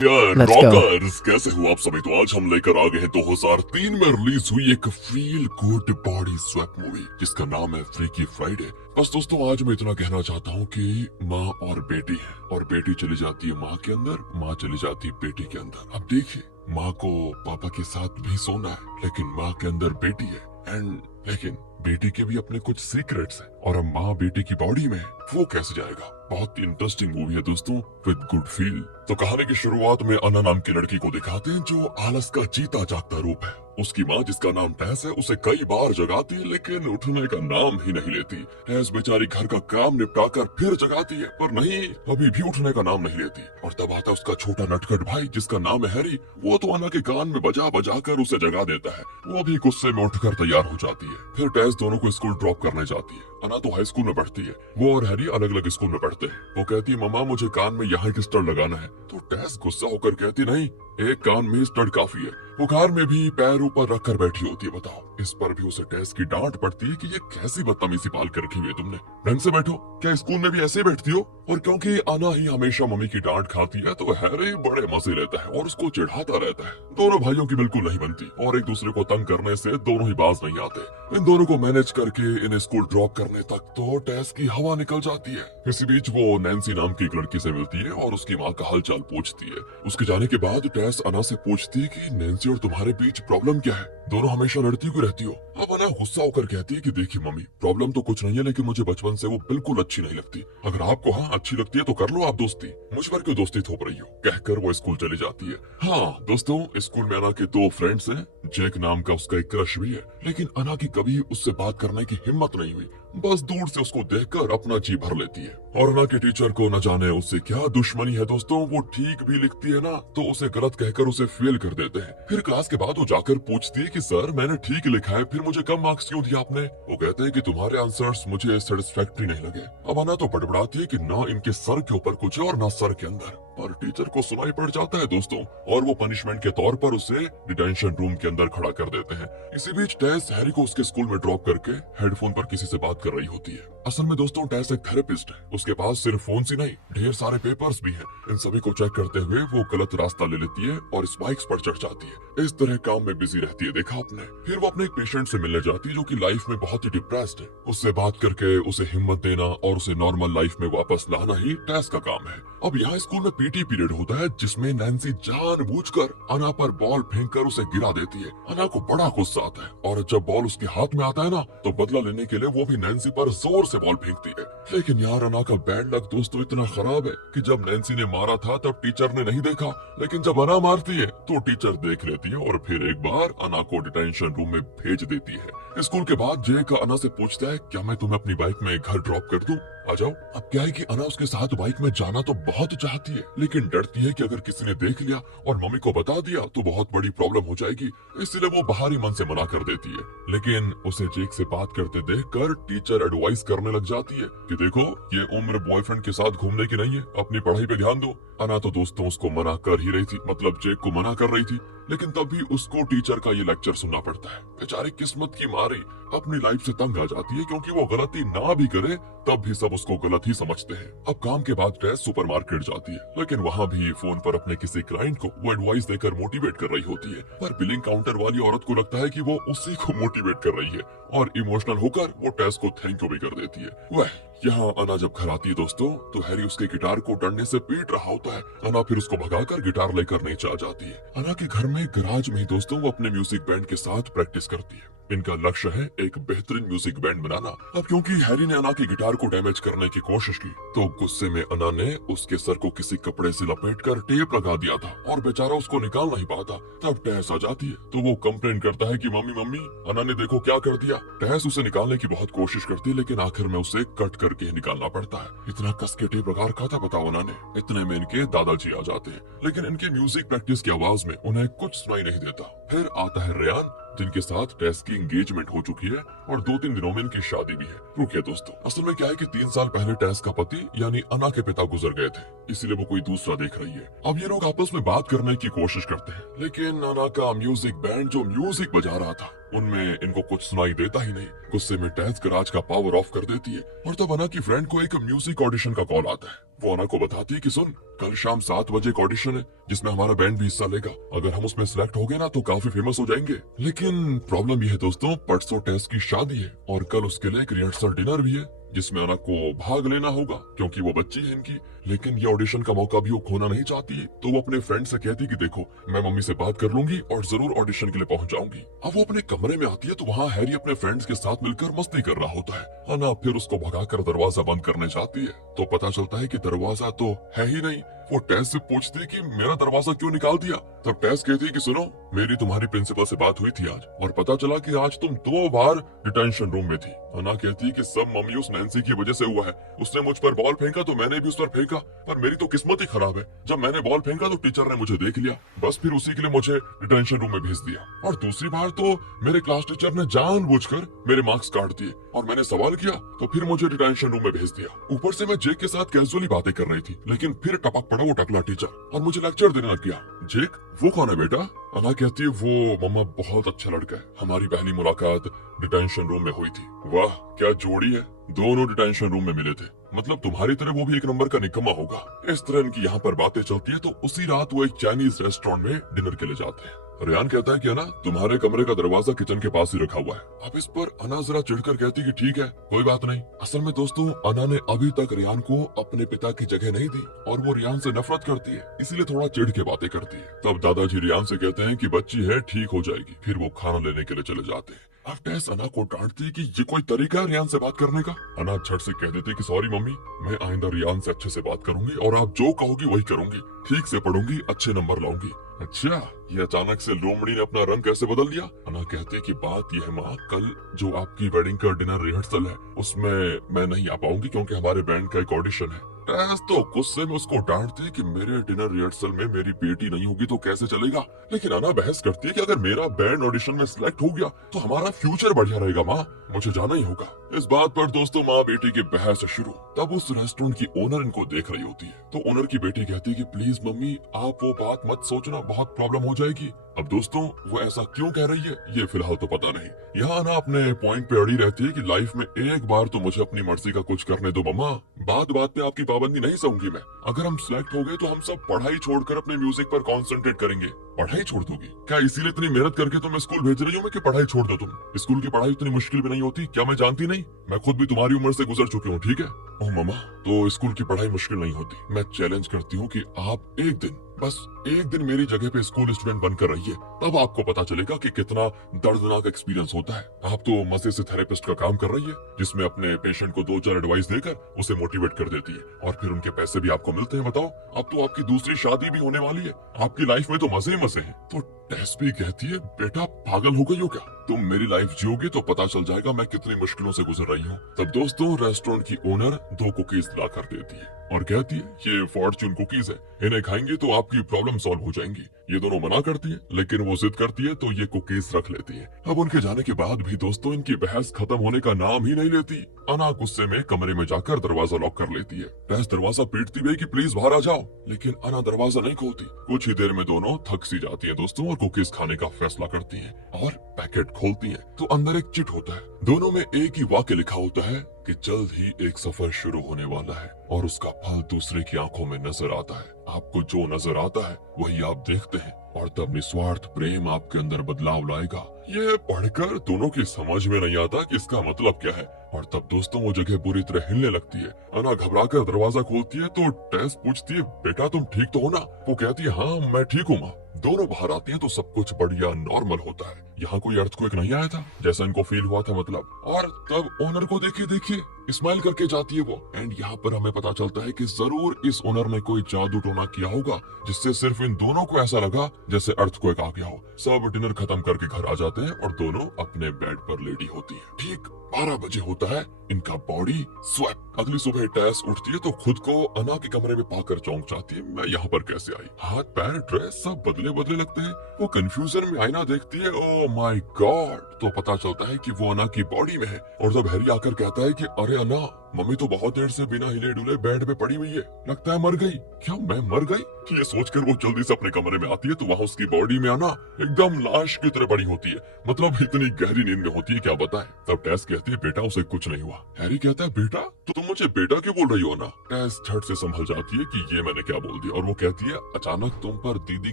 यार Let's go. Rockers कैसे हो आप सभी। तो आज हम लेकर आ गए हैं 2003 में रिलीज हुई एक feel good body swap movie जिसका नाम है फ्रीकी फ्राइडे। बस दोस्तों आज मैं इतना कहना चाहता हूँ कि माँ और बेटी है और बेटी चली जाती है माँ के अंदर, माँ चली जाती है बेटी के अंदर। अब देखिए माँ को पापा के साथ भी सोना है लेकिन माँ के अंदर बेटी है एंड लेकिन बेटी के भी अपने कुछ सीक्रेट्स हैं और अब माँ बेटी की बॉडी में है, वो कैसे जाएगा। बहुत ही इंटरेस्टिंग मूवी है दोस्तों विद गुड फील। तो कहानी की शुरुआत में अन्ना नाम की लड़की को दिखाते हैं जो आलस का जीता जागता रूप है। उसकी माँ जिसका नाम टैस है उसे कई बार जगाती है लेकिन उठने का नाम ही नहीं लेती। टैस बेचारी घर का काम निपटाकर फिर जगाती है पर नहीं, अभी भी उठने का नाम नहीं लेती। और तब आता है उसका छोटा नटखट भाई जिसका नाम है हैरी। वो तो अन्ना के कान में बजा बजा कर उसे जगा देता है। वो भी गुस्से में उठकर तैयार हो जाती है। फिर टैस दोनों को स्कूल ड्रॉप करने जाती है। अन्ना तो हाई स्कूल में पढ़ती है, वो और हैरी अलग अलग स्कूल में पढ़ते हैं। वो कहती है मम्मा मुझे कान में यहाँ एक स्टड लगाना है। तो टैस गुस्सा होकर कहती नहीं, एक कान में स्टड काफी है। वो कार में भी पैर ऊपर रखकर बैठी होती है। बताओ इस पर भी उसे टैस की डांट पड़ती है कि ये कैसी बदतमीजी पाल कर रखी हुई है तुमने, ढंग से बैठो। क्या स्कूल में भी ऐसे ही बैठती हो। और क्योंकि अन्ना ही हमेशा मम्मी की डांट खाती है तो हैरी बड़े मजे लेता है और उसको चिढ़ाता रहता है। दोनों भाइयों की बिल्कुल नहीं बनती और एक दूसरे को तंग करने से दोनों ही बाज नहीं आते। इन दोनों को मैनेज करके इन्हें स्कूल ड्रॉप करने तक तो टैस की हवा निकल जाती है। इसी बीच वो नैन्सी नाम की एक लड़की से मिलती है और उसकी माँ का हालचाल पूछती है। उसके जाने के बाद टैस अन्ना से पूछती है कि नैन्सी और तुम्हारे बीच प्रॉब्लम क्या है, दोनों हमेशा लड़ती क्यों रहती हो। अब अन्ना गुस्सा होकर कहती है कि देखिए मम्मी प्रॉब्लम तो कुछ नहीं है लेकिन मुझे बचपन से वो बिल्कुल अच्छी नहीं लगती। अगर आपको हाँ अच्छी लगती है तो कर लो आप दोस्ती, मुझ पर क्यों दोस्ती थोप रही हो। कहकर वो स्कूल चली जाती है। हाँ दोस्तों स्कूल में अन्ना के दो फ्रेंड्स हैं, जैक नाम का उसका एक क्रश भी है लेकिन अन्ना की कभी उससे बात करने की हिम्मत नहीं हुई। बस दूर से उसको देखकर अपना जी भर लेती है। और अन्ना के टीचर को न जाने उससे क्या दुश्मनी है दोस्तों, वो ठीक भी लिखती है ना तो उसे गलत कहकर उसे फेल कर देते हैं। फिर क्लास के बाद वो जाकर पूछती है कि सर मैंने ठीक लिखा है फिर मुझे कम मार्क्स क्यों दिया आपने। वो कहते हैं कि तुम्हारे आंसर्स मुझे सेटिस्फैक्टरी नहीं लगे। अब अन्ना तो बड़बड़ाती है कि ना इनके सर के ऊपर कुछ है और ना सर के अंदर। पर टीचर को सुनाई पड़ जाता है दोस्तों और वो पनिशमेंट के तौर पर उसे डिटेंशन रूम के अंदर खड़ा कर देते हैं। इसी बीच टैस हैरी को उसके स्कूल में ड्रॉप करके हेडफोन पर किसी से बात कर रही होती है। असल में दोस्तों टैस एक थेरेपिस्ट है, उसके पास सिर्फ फोन ही नहीं ढेर सारे पेपर्स भी हैं। इन सभी को चेक करते हुए वो गलत रास्ता ले लेती है और स्पाइक्स पर चढ़ जाती है। इस तरह काम में बिजी रहती है देखा आपने। फिर वो अपने एक पेशेंट से मिलने जाती है जो कि लाइफ में बहुत ही डिप्रेस्ड है। उससे बात करके उसे हिम्मत देना और उसे नॉर्मल लाइफ में वापस लाना ही टैस का काम है। अब यहाँ स्कूल में पीटी पीरियड होता है जिसमें नैन्सी जानबूझकर अन्ना पर बॉल फेंककर उसे गिरा देती है। अन्ना को बड़ा गुस्सा आता है और जब बॉल उसके हाथ में आता है ना तो बदला लेने के लिए वो भी नैन्सी पर जोर से बॉल फेंकती है। लेकिन यार अन्ना का बैड लक दोस्तों इतना खराब है कि जब नैन्सी ने मारा था तब टीचर ने नहीं देखा लेकिन जब अन्ना मारती है तो टीचर देख लेती है और फिर एक बार अन्ना को डिटेंशन रूम में भेज देती है। स्कूल के बाद जेक अन्ना से पूछता है क्या मैं तुम्हें अपनी बाइक में घर ड्रॉप कर दूं, आ जाओ। अब क्या है कि अन्ना उसके साथ बाइक में जाना तो बहुत चाहती है लेकिन डरती है कि अगर किसी ने देख लिया और मम्मी को बता दिया तो बहुत बड़ी प्रॉब्लम हो जाएगी, इसलिए वो बाहरी मन से मना कर देती है। लेकिन उसे जेक से बात करते देखकर टीचर एडवाइस करने लग जाती है कि देखो ये उम्र बॉयफ्रेंड के साथ घूमने की नहीं है, अपनी पढ़ाई पे ध्यान दो। अन्ना तो दोस्तों उसको मना कर ही रही थी, मतलब जेक को मना कर रही थी, लेकिन तब भी उसको टीचर का ये लेक्चर सुनना पड़ता है। बेचारी किस्मत की मारी अपनी लाइफ से तंग आ जाती है क्योंकि वो गलती ना भी करे तब भी सब उसको गलत ही समझते हैं। अब काम के बाद टैस सुपरमार्केट जाती है लेकिन वहाँ भी फोन पर अपने किसी क्लाइंट को वो एडवाइस देकर मोटिवेट कर रही होती है। पर बिलिंग काउंटर वाली औरत को लगता है कि वो उसी को मोटिवेट कर रही है और इमोशनल होकर वो टैस को थैंक यू भी कर देती है। वह यहाँ अन्ना जब घर आती है दोस्तों तो हैरी उसके गिटार को डंडे से पीट रहा होता है। अन्ना फिर उसको भगाकर गिटार लेकर नीचे आ जाती है। अन्ना के घर में गराज में ही दोस्तों वो अपने म्यूजिक बैंड के साथ प्रैक्टिस करती है। इनका लक्ष्य है एक बेहतरीन म्यूजिक बैंड बनाना। अब क्योंकि हैरी ने अन्ना की गिटार को डैमेज करने की कोशिश की तो गुस्से में अन्ना ने उसके सर को किसी कपड़े से लपेटकर टेप लगा दिया था और बेचारा उसको निकाल नहीं पाता। तब टैस आ जाती है तो वो कंप्लेन करता है कि मम्मी मम्मी अन्ना ने देखो क्या कर दिया। टैस उसे निकालने की बहुत कोशिश करती है लेकिन आखिर में उसे कट करके निकालना पड़ता है। इतना कस के टेप लगा रखा था बताओ अन्ना ने। इतने में इनके दादाजी आ जाते हैं लेकिन इनके म्यूजिक प्रैक्टिस की आवाज में उन्हें कुछ सुनाई नहीं देता। फिर आता है रेयान जिनके साथ टैस की एंगेजमेंट हो चुकी है और 2-3 दिनों में इनकी शादी भी है। रुकिए दोस्तों असल में क्या है कि 3 साल पहले टैस का पति यानी अन्ना के पिता गुजर गए थे, इसीलिए वो कोई दूसरा देख रही है। अब ये लोग आपस में बात करने की कोशिश करते हैं लेकिन अन्ना का म्यूजिक बैंड जो म्यूजिक बजा रहा था उनमें इनको कुछ सुनाई देता ही नहीं। गुस्से में टेस गराज का पावर ऑफ कर देती है और तब अना की फ्रेंड को एक म्यूजिक ऑडिशन का कॉल आता है। वो अना को बताती है कि सुन, कल शाम 7 बजे एक ऑडिशन है जिसमें हमारा बैंड भी हिस्सा लेगा। अगर हम उसमें सिलेक्ट हो गए ना तो काफी फेमस हो जाएंगे। लेकिन प्रॉब्लम ये है दोस्तों, परसों टेस की शादी है और कल उसके लिए एक रिहर्सल डिनर भी है जिसमें अना को भाग लेना होगा क्योंकि वो बच्ची है इनकी। लेकिन ये ऑडिशन का मौका भी वो खोना नहीं चाहती है, तो वो अपने फ्रेंड से कहती कि देखो, मैं मम्मी से बात कर लूंगी और जरूर ऑडिशन के लिए पहुंच जाऊंगी। अब वो अपने कमरे में आती है तो वहाँ हैरी अपने फ्रेंड्स के साथ मिलकर मस्ती कर रहा होता है। अना फिर उसको भगाकर दरवाजा बंद करने जाती है तो पता चलता है कि दरवाजा तो है ही नहीं। वो टेस से पूछती है कि मेरा दरवाजा क्यों निकाल दिया। तब टेस कहती है कि सुनो, मेरी तुम्हारी प्रिंसिपल से बात हुई थी आज और पता चला कि आज तुम 2 बार डिटेंशन रूम में थी। अना कहती है कि सब मम्मी उस नैन्सी की वजह से हुआ है। उसने मुझ पर बॉल फेंका तो मैंने भी उस पर फेंका, पर मेरी तो किस्मत ही खराब है। जब मैंने बॉल फेंका तो टीचर ने मुझे देख लिया, बस फिर उसी के लिए मुझे डिटेंशन रूम में भेज दिया। और दूसरी बार तो मेरे क्लास टीचर ने जानबूझकर मेरे मार्क्स काट दिए और मैंने सवाल किया तो फिर मुझे डिटेंशन रूम में भेज दिया। ऊपर से मैं जेक के साथ कैजुअली बातें कर रही थी, लेकिन फिर टपक पड़ा वो टकला टीचर और मुझे लेक्चर देने लग गया। जेक वो कौन है बेटा? अना कहती है वो मम्मा बहुत अच्छा लड़का है, हमारी पहली मुलाकात डिटेंशन रूम में हुई थी। वाह क्या जोड़ी है, दोनों डिटेंशन रूम में मिले थे। मतलब तुम्हारी तरह वो भी एक नंबर का निकम्मा होगा। इस तरह इनकी यहाँ पर बातें चलती है तो उसी रात वो एक चाइनीज रेस्टोरेंट में डिनर के लिए जाते हैं। रेयान कहता है कि अना, तुम्हारे कमरे का दरवाजा किचन के पास ही रखा हुआ है। अब इस पर अना जरा चिढ़कर कहती कि ठीक है कोई बात नहीं। असल में दोस्तों, अना ने अभी तक रेयान को अपने पिता की जगह नहीं दी और वो रेयान से नफरत करती है, इसीलिए थोड़ा चिढ़ के बातें करती है। तब दादाजी रेयान से कहते हैं कि बच्ची है, ठीक हो जाएगी। फिर वो खाना लेने के लिए चले जाते हैं। अब टेस अना को डांटती है कि ये कोई तरीका है रियान से बात करने का। अना झट से कह देती है कि सॉरी मम्मी, मैं आइंदा रियान से अच्छे से बात करूंगी और आप जो कहोगी वही करूंगी, ठीक से पढ़ूंगी, अच्छे नंबर लाऊंगी। अच्छा, ये अचानक से लोमड़ी ने अपना रंग कैसे बदल लिया? अना कहती है कि बात यह है माँ, कल जो आपकी वेडिंग का डिनर रिहर्सल है उसमें मैं नहीं आ पाऊंगी क्योंकि हमारे बैंड का एक ऑडिशन है। टेस तो गुस्से में उसको डांटती है कि मेरे डिनर रिहर्सल में मेरी बेटी नहीं होगी तो कैसे चलेगा। लेकिन अना बहस करती है कि अगर मेरा बैंड ऑडिशन में सिलेक्ट हो गया तो हमारा फ्यूचर बढ़िया रहेगा माँ, मुझे जाना ही होगा। इस बात पर दोस्तों माँ बेटी की बहस शुरू। तब उस रेस्टोरेंट की ओनर इनको देख रही होती है तो ओनर की बेटी कहती है कि प्लीज मम्मी आप वो बात मत सोचना, बहुत प्रॉब्लम हो जाएगी। अब दोस्तों वो ऐसा क्यों कह रही है ये फिलहाल तो पता नहीं। यहाँ ना अपने पॉइंट पे अड़ी रहती है कि लाइफ में एक बार तो मुझे अपनी मर्जी का कुछ करने दो मम्मा, बात बात पे आपकी पाबंदी नहीं सहूंगी मैं। अगर हम सिलेक्ट हो गए तो हम सब पढ़ाई छोड़कर अपने म्यूजिक पर कॉन्सेंट्रेट करेंगे। पढ़ाई छोड़ दोगी क्या? इसीलिए इतनी मेहनत करके तुम्हें स्कूल भेज रही हूँ मैं कि पढ़ाई छोड़ दो तुम? स्कूल की पढ़ाई इतनी मुश्किल भी नहीं होती क्या, मैं जानती नहीं? मैं खुद भी तुम्हारी उम्र से गुजर चुकी हूँ, ठीक है? ओह मम्मा, तो स्कूल की पढ़ाई मुश्किल नहीं होती। मैं चैलेंज करती हूँ कि आप एक दिन, बस एक दिन मेरी जगह पे स्कूल स्टूडेंट बनकर रहिए, तब आपको पता चलेगा कि कितना दर्दनाक एक्सपीरियंस होता है। आप तो मजे से थेरेपिस्ट का काम कर रही है जिसमें अपने पेशेंट को 2-4 एडवाइस देकर उसे मोटिवेट कर देती है और फिर उनके पैसे भी आपको मिलते हैं। बताओ, अब तो आपकी दूसरी शादी भी होने वाली है, आपकी लाइफ में तो मजे ही मजे हैं। तो टेस भी कहती है बेटा पागल हो गई हो क्या? तुम मेरी लाइफ जियोगे तो पता चल जाएगा मैं कितनी मुश्किलों से गुजर रही हूँ। तब दोस्तों रेस्टोरेंट की ओनर 2 कुकीज ला कर देती है और कहती है ये फॉर्च्यून कुकीज है, इन्हें खाएंगे तो आपकी प्रॉब्लम सॉल्व हो जाएंगी। ये दोनों मना करती है लेकिन वो जिद करती है तो ये कुकीज रख लेती है। अब उनके जाने के बाद भी दोस्तों इनकी बहस खत्म होने का नाम ही नहीं लेती। अना गुस्से में कमरे में जाकर दरवाजा लॉक कर लेती है। टेस दरवाजा पीटती हुई कि प्लीज बाहर आ जाओ, लेकिन अना दरवाजा नहीं खोलती। कुछ ही देर में दोनों थक सी जाती है दोस्तों और कुकीज खाने का फैसला करती है और पैकेट खोलती है तो अंदर एक चिट होता है। दोनों में एक ही वाक्य लिखा होता है कि जल्द ही एक सफर शुरू होने वाला है और उसका फल दूसरे की आंखों में नजर आता है। आपको जो नजर आता है वही आप देखते हैं और तब निस्वार्थ प्रेम आपके अंदर बदलाव लाएगा। ये पढ़कर दोनों की समझ में नहीं आता कि इसका मतलब क्या है और तब दोस्तों वो जगह बुरी तरह हिलने लगती है। अना घबराकर दरवाजा खोलती है तो टेस पूछती है बेटा तुम ठीक तो हो ना? वो कहती है हाँ मैं ठीक हूँ माँ। दोनों बाहर आती हैं तो सब कुछ बढ़िया नॉर्मल होता है। यहाँ कोई अर्थक्वेक नहीं आया था जैसा इनको फील हुआ था मतलब। और तब ओनर को देखिए स्माइल करके जाती है वो। एंड यहाँ पर हमें पता चलता है कि जरूर इस ओनर ने कोई जादू टोना किया होगा जिससे सिर्फ इन दोनों को ऐसा लगा जैसे अर्थक्वेक आ गया हो। सब डिनर खत्म करके घर आ जाते हैं और दोनों अपने बेड पर लेटी होती है। ठीक 12 बजे होता है इनका बॉडी स्वैप। अगली सुबह टेस उठती है तो खुद को अना के कमरे में पाकर चौंक जाती है, मैं यहाँ पर कैसे आई? हाथ पैर ड्रेस सब बदले लगते हैं। वो कंफ्यूजन में आईना देखती है, ओह माय गॉड। तो पता चलता है कि वो अना की बॉडी में है और तब हैरी आकर कहता है कि अरे अना मम्मी तो बहुत देर से बिना हिले डुले बेड पे पड़ी हुई है, लगता है मर गई। क्या मैं मर गई? ये सोचकर वो जल्दी से अपने कमरे में आती है तो वहाँ उसकी बॉडी में आना एकदम लाश की तरह पड़ी होती है, मतलब इतनी गहरी नींद में होती है क्या बताएं। तब टेस कहती है बेटा उसे कुछ नहीं हुआ। हैरी कहता है बेटा तो तुम मुझे बेटा क्यों बोल रही हो ना? टेस झट से संभल जाती है कि ये मैंने क्या बोल दिया, और वो कहती है अचानक तुम पर दीदी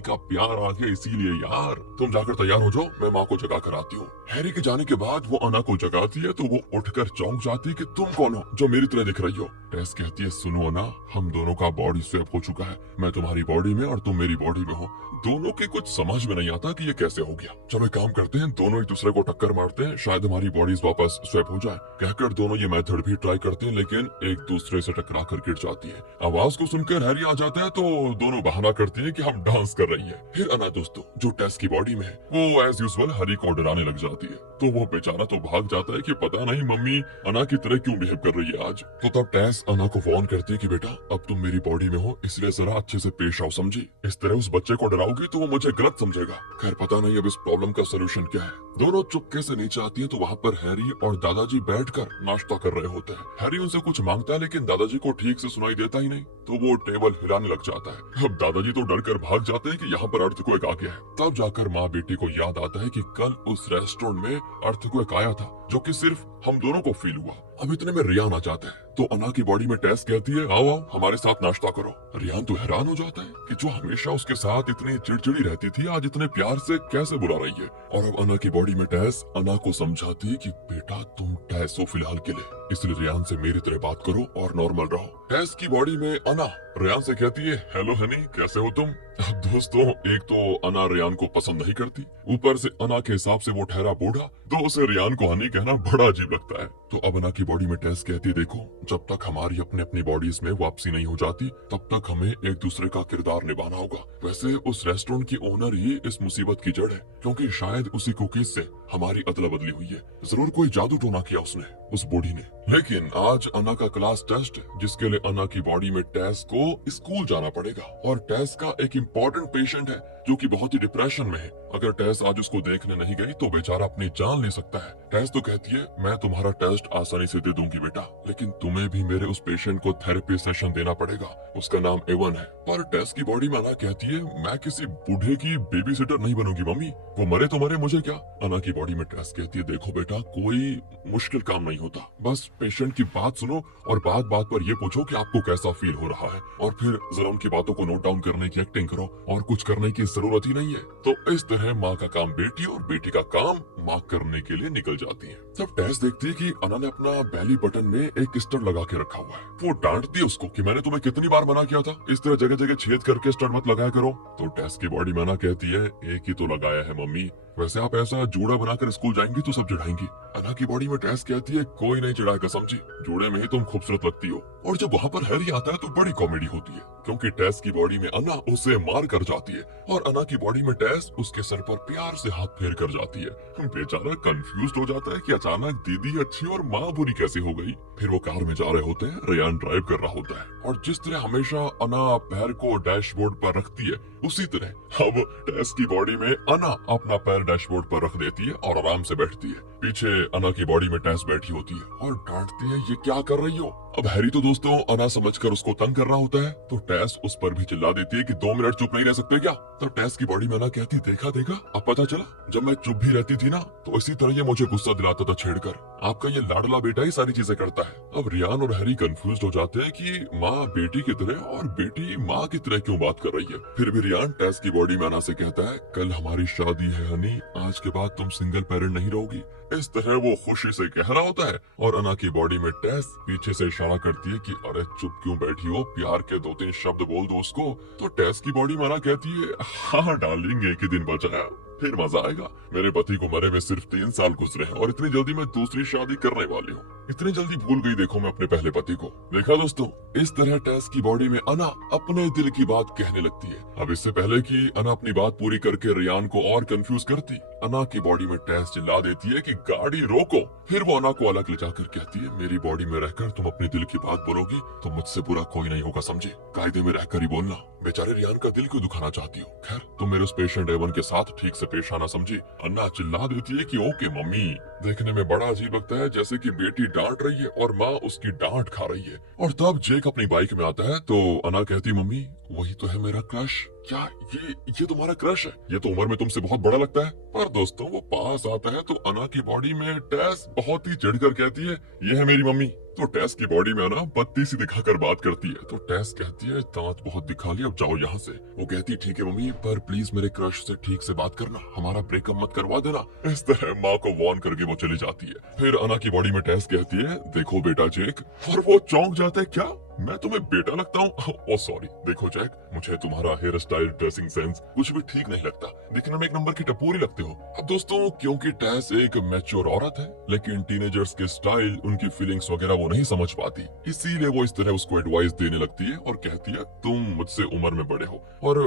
का प्यार आ गया इसीलिए यार। तुम जाकर तैयार हो जाओ, मैं माँ को जगा कर आती हूँ। हैरी के जाने के बाद वो अना को जगाती है तो वो उठकर चौंक जाती है कि तुम कौन हो जो मेरी तरह दिख रही हो। टेस कहती है सुनो अना, हम दोनों का बॉडी स्वैप हो चुका है, मैं तुम्हारी बॉडी में और तुम मेरी बॉडी में हो। दोनों के कुछ समझ में नहीं आता कि ये कैसे हो गया। चलो एक काम करते हैं, दोनों एक दूसरे को टक्कर मारते हैं, शायद हमारी बॉडीज वापस स्वैप हो जाए। कहकर दोनों ये मेथड भी ट्राई करते हैं, लेकिन एक दूसरे से टकरा कर गिर जाती है। आवाज को सुनकर हैरी आ जाता है तो दोनों बहाना करती है कि हम डांस कर रही है। फिर अना दोस्तों जो टेस की बॉडी में है वो एज यूजुअल हैरी को डराने लग जाती है, तो वो बेचारा तो भाग जाता है कि पता नहीं मम्मी अना की तरह क्यों बिहेव कर रही है आज। तो तब टेस अना को वार्न करती है कि बेटा अब तुम मेरी बॉडी में हो, इसलिए जरा अच्छे से पेश आओ, समझी? इस तरह उस बच्चे को डराओगी तो वो मुझे गलत समझेगा। खैर पता नहीं अब इस प्रॉब्लम का सोल्यूशन क्या है। दोनों चुपके से नीचे आती है तो वहाँ पर हैरी और दादाजी बैठकर नाश्ता कर रहे होते हैं। हैरी उनसे कुछ मांगता है लेकिन दादाजी को ठीक से सुनाई देता ही नहीं, तो वो टेबल हिलाने लग जाता है। अब दादाजी तो डर कर भाग जाते हैं कि यहाँ पर अर्थक्वेक आ गया है। तब जाकर माँ बेटी को याद आता है कि कल उस रेस्टोरेंट में अर्थक्वेक आया था जो कि सिर्फ हम दोनों को फील हुआ। अब इतने में रियान आ जाता है तो अना की बॉडी में टेस कहती है आओ आओ हमारे साथ नाश्ता करो। रियान तो हैरान हो जाता है कि जो हमेशा उसके साथ इतनी चिड़चिड़ी रहती थी आज इतने प्यार से कैसे बुला रही है। और अब अना की बॉडी में टेस अना को समझाती है कि बेटा तुम टेस हो फिलहाल के लिए, इसलिए रियान से मेरी तरह बात करो और नॉर्मल रहो। टेस की बॉडी में अना रियान से कहती है हेलो हनी कैसे हो तुम? अब दोस्तों एक तो अना रियान को पसंद नहीं करती, ऊपर से अना के हिसाब से वो ठहरा बूढ़ा, तो उसे रियान को हनी कहना बड़ा अजीब लगता है। तो अब अना की बॉडी में टेस कहती है देखो जब तक हमारी अपने अपनी बॉडीज में वापसी नहीं हो जाती तब तक हमें एक दूसरे का किरदार निभाना होगा। वैसे उस रेस्टोरेंट की ओनर ही इस मुसीबत की जड़ है, क्योंकि शायद उसी कुकीज से हमारी अदला बदली हुई है। जरूर कोई जादू टोना किया उसने उस बॉडी ने। लेकिन आज अना का क्लास टेस्ट है जिसके लिए अना की बॉडी में टेस को स्कूल जाना पड़ेगा, और टेस का एक इम्पोर्टेंट पेशेंट है जो कि बहुत ही डिप्रेशन में है। अगर टेस आज उसको देखने नहीं गई तो बेचारा अपनी जान ले सकता है। टेस तो कहती है मैं तुम्हारा टेस्ट आसानी से दे दूंगी बेटा, लेकिन तुम्हें भी मेरे उस पेशेंट को थेरेपी सेशन देना पड़ेगा, उसका नाम एवन है। पर टेस की बॉडी में अना कहती है मैं किसी बूढ़े की बेबी सिटर नहीं बनूंगी मम्मी, वो मरे तो मरे मुझे क्या। अना की बॉडी में टेस कहती है देखो बेटा कोई मुश्किल काम नहीं होता, बस पेशेंट की बात सुनो और बात बात पर ये पूछो कि आपको कैसा फील हो रहा है, और फिर जरा उनकी बातों को नोट डाउन करने की एक्टिंग करो, और कुछ करने की जरूरत ही नहीं है। तो इस तरह माँ का काम बेटी और बेटी का काम माँ करने के लिए निकल जाती है। तब टेस देखती है कि अना ने अपना बेली बटन में एक क्रिस्टल लगा के रखा हुआ है। वो डांटती है उसको कि मैंने तुम्हें कितनी बार मना किया था इस तरह जगह जगह छेद करके स्टड मत लगाया करो। तो टेस की बॉडी में अना कहती है एक ही तो लगाया है मम्मी, वैसे आप ऐसा जूड़ा बनाकर स्कूल जाएंगी तो सब चिढ़ाएंगी। अना की बॉडी में टेस कहती है कोई नहीं चिढ़ाएगा समझी, जूड़े में ही तुम खूबसूरत लगती हो। और जब वहाँ पर हैरी आता है तो बड़ी कॉमेडी होती है, क्योंकि टेस की बॉडी में अना उसे मार कर जाती है और अना की बॉडी में टेस उसके सर पर प्यार से हाथ फेर कर जाती है। बेचारा कंफ्यूज हो जाता है कि अचानक दीदी अच्छी और माँ बुरी कैसे हो गई। फिर वो कार में जा रहे होते हैं, रियान ड्राइव कर रहा होता है, और जिस तरह हमेशा अना पैर को डैशबोर्ड पर रखती है उसी तरह अब टेस की बॉडी में अना अपना पैर डैशबोर्ड पर रख देती है और आराम से बैठती है। पीछे अना की बॉडी में टेस बैठी होती है और डांटती है ये क्या कर रही हो। अब हैरी तो दोस्तों अना समझकर उसको तंग कर रहा होता है, तो टेस उस पर भी चिल्ला देती है कि 2 मिनट चुप नहीं रह सकते क्या। तो टेस की बॉडी में अना कहती देखा देखा अब पता चला जब मैं चुप भी रहती थी ना तो इसी तरह ये मुझे गुस्सा दिलाता था छेड़कर, आपका ये लाडला बेटा ही सारी चीजें करता है। अब रियान और हैरी कंफ्यूज हो जाते हैं कि माँ बेटी की तरह और बेटी माँ की तरह क्यों बात कर रही है। फिर भी रियान टेस की बॉडी में अना से कहता है कल हमारी शादी है हनी, आज के बाद तुम सिंगल पेरेंट नहीं रहोगी। इस तरह वो खुशी से कह रहा होता है और अना की बॉडी में टेस पीछे से इशारा करती है कि अरे चुप क्यों बैठी हो, प्यार के 2-3 शब्द बोल दो उसको। तो टेस की बॉडी में अना कहती है हाँ डार्लिंग एक ही दिन बचा है, फिर मजा आएगा। मेरे पति को मरे में सिर्फ 3 साल गुजरे हैं और इतनी जल्दी मैं दूसरी शादी करने वाली हूँ। इतनी जल्दी भूल गई देखो मैं अपने पहले पति को। देखा दोस्तों इस तरह टेस की बॉडी में अना अपने दिल की बात कहने लगती है। अब इससे पहले कि अना अपनी बात पूरी करके रियान को और कंफ्यूज करती, अना की बॉडी में टेस चिल्ला देती है कि गाड़ी रोको। फिर वो अना को अलग ले जाकर कहती है, मेरी बॉडी में रहकर तुम अपने दिल की बात बोलोगी तो मुझसे बुरा कोई नहीं होगा, समझे? कायदे में रहकर ही बोलना। बेचारे रियान का दिल क्यों दुखाना चाहती हो? खैर, तुम मेरे उस पेशेंट एवन के साथ ठीक से पेश आना, समझी? अन्ना चिल्ला देती है कि ओके मम्मी। देखने में बड़ा अजीब लगता है, जैसे कि बेटी डांट रही है और माँ उसकी डांट खा रही है। और तब जेक अपनी बाइक में आता है तो अन्ना कहती, मम्मी वही तो है मेरा क्रश। क्या ये तुम्हारा क्रश है? ये तो उम्र में तुमसे बहुत बड़ा लगता है। पर दोस्तों वो पास आता है तो अन्ना की बॉडी में टेस बहुत ही चिढ़कर कहती है, ये है मेरी मम्मी। तो टेस की बॉडी में अन्ना बत्ती सी दिखाकर बात करती है। तो टेस कहती है, दांत बहुत दिखा लिया, अब जाओ यहाँ से। वो कहती है, ठीक है मम्मी, पर प्लीज मेरे क्रश से ठीक से बात करना, हमारा ब्रेकअप मत करवा देना। इस तरह माँ को वॉर्न करके वो चली जाती है। फिर अन्ना की बॉडी में टेस कहती है, देखो बेटा जेक। और वो चौंक जाता है, क्या मैं तुम्हें बेटा लगता हूँ? ओ सॉरी। देखो जैक, मुझे तुम्हारा हेयर स्टाइल, ड्रेसिंग सेंस कुछ भी ठीक नहीं लगता। दिखने में एक नंबर की टपोरी लगते हो। अब दोस्तों क्योंकि टेस एक मैच्योर औरत है, लेकिन टीनेजर्स के स्टाइल, उनकी फीलिंग्स वगैरह वो नहीं समझ पाती, इसीलिए वो इस तरह उसको एडवाइस देने लगती है और कहती है, तुम मुझसे उम्र में बड़े हो और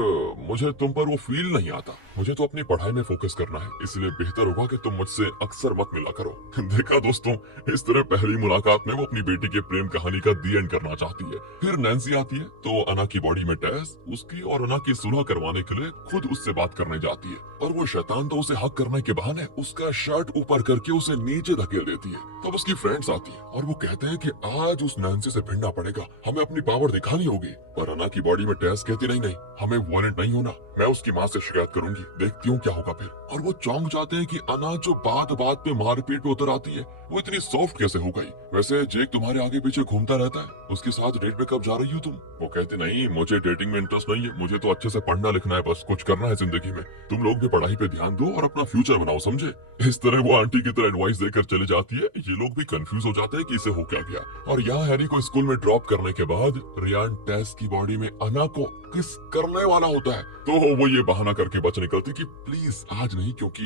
मुझे तुम पर वो फील नहीं आता। मुझे तो अपनी पढ़ाई में फोकस करना है, इसलिए बेहतर होगा कि तुम मुझसे अक्सर मत मिला करो। देखा दोस्तों, इस तरह पहली मुलाकात में वो अपनी बेटी के प्रेम कहानी का दी एंड करना चाहती है। फिर नैन्सी आती है तो अन्ना की बॉडी में टेस उसकी और अन्ना की सुलह करवाने के लिए खुद उससे बात करने जाती है। और वो शैतान तो उसे हक करने के बहाने उसका शर्ट ऊपर करके उसे नीचे धकेल देती है। तब उसकी फ्रेंड्स आती है और वो कहते हैं कि आज उस नैन्सी से भिड़ना पड़ेगा, हमें अपनी पावर दिखानी होगी। पर अन्ना की बॉडी में टेस कहती, नहीं, हमें वायलेंट नहीं होना, मैं उसकी माँ से शिकायत करूंगी, देखती हूँ क्या होगा फिर। और वो चौंक जाते हैं कि अन्ना जो बात बात पे मारपीट पे उतर आती है, वो इतनी सॉफ्ट कैसे हो गई? वैसे जेक तुम्हारे आगे पीछे घूमता रहता है, उसके साथ डेट पे कब जा रही हो तुम? वो कहते, नहीं मुझे डेटिंग में इंटरेस्ट नहीं है, मुझे तो अच्छे से पढ़ना लिखना है, बस कुछ करना है जिंदगी में। तुम लोग भी पढ़ाई पे ध्यान दो और अपना फ्यूचर बनाओ, समझे? इस तरह वो आंटी की तरह एडवाइस देकर चले जाती है। ये लोग भी कंफ्यूज हो जाते हैं कि इसे हो क्या गया। और यहाँ हैरी को स्कूल में ड्रॉप करने के बाद रियान टेस की बॉडी में अन्ना को किस करने वाला होता है, तो वो ये बहाना करके बच निकलती कि प्लीज आज नहीं, क्योंकि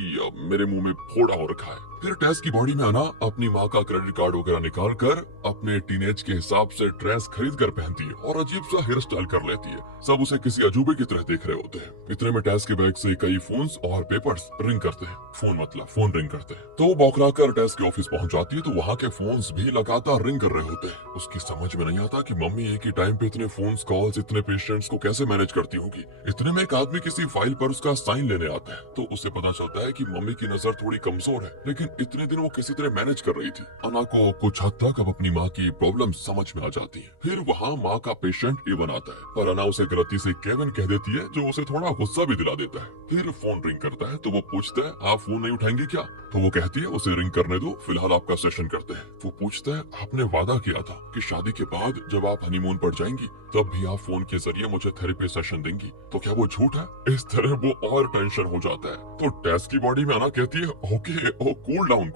मेरे मुंह में फोड़ा हो रखा है। फिर टेस की बॉडी में अन्ना अपनी माँ का क्रेडिट कार्ड वगैरह निकाल कर अपने टीनेज के हिसाब से ड्रेस खरीद कर पहनती है और अजीब सा हेयर स्टाइल कर लेती है। सब उसे किसी अजूबे की तरह देख रहे होते हैं। इतने में टेस के बैग से कई फोन्स और पेपर्स रिंग करते हैं। फोन रिंग करते हैं तो वो बौखला कर टेस के ऑफिस पहुंच जाती है तो वहाँ के फोन्स भी लगातार रिंग कर रहे होते हैं। उसकी समझ में नहीं आता कि मम्मी एक ही टाइम पे इतने फोन्स, कॉल्स, इतने पेशेंट्स को कैसे मैनेज करती होगी। इतने में एक आदमी किसी फाइल पर उसका साइन लेने आता है तो उसे पता चलता है कि मम्मी की नजर थोड़ी कमजोर है, लेकिन इतने दिन वो किसी तरह मैनेज कर रही थी। अन्ना को कुछ हद तक अब अपनी माँ की प्रॉब्लम समझ में आ जाती है। फिर वहाँ माँ का पेशेंट इवन आता है, पर अन्ना उसे गलती से केविन कह देती है, जो उसे थोड़ा गुस्सा भी दिला देता है। फिर फोन रिंग करता है तो वो पूछता है, आप फोन नहीं उठाएंगे क्या? तो वो कहती है, उसे रिंग करने दो, फिलहाल आपका सेशन करते हैं। वो पूछता है, आपने वादा किया था कि शादी के बाद जब आप हनीमून पर जाएंगी तब भी आप फोन के जरिए मुझे थेरेपी सेशन देंगी, तो क्या वो झूठ है? इस तरह वो और टेंशन हो जाता है। तो टेस की बॉडी में अन्ना कहती है, ओके कूल डाउन,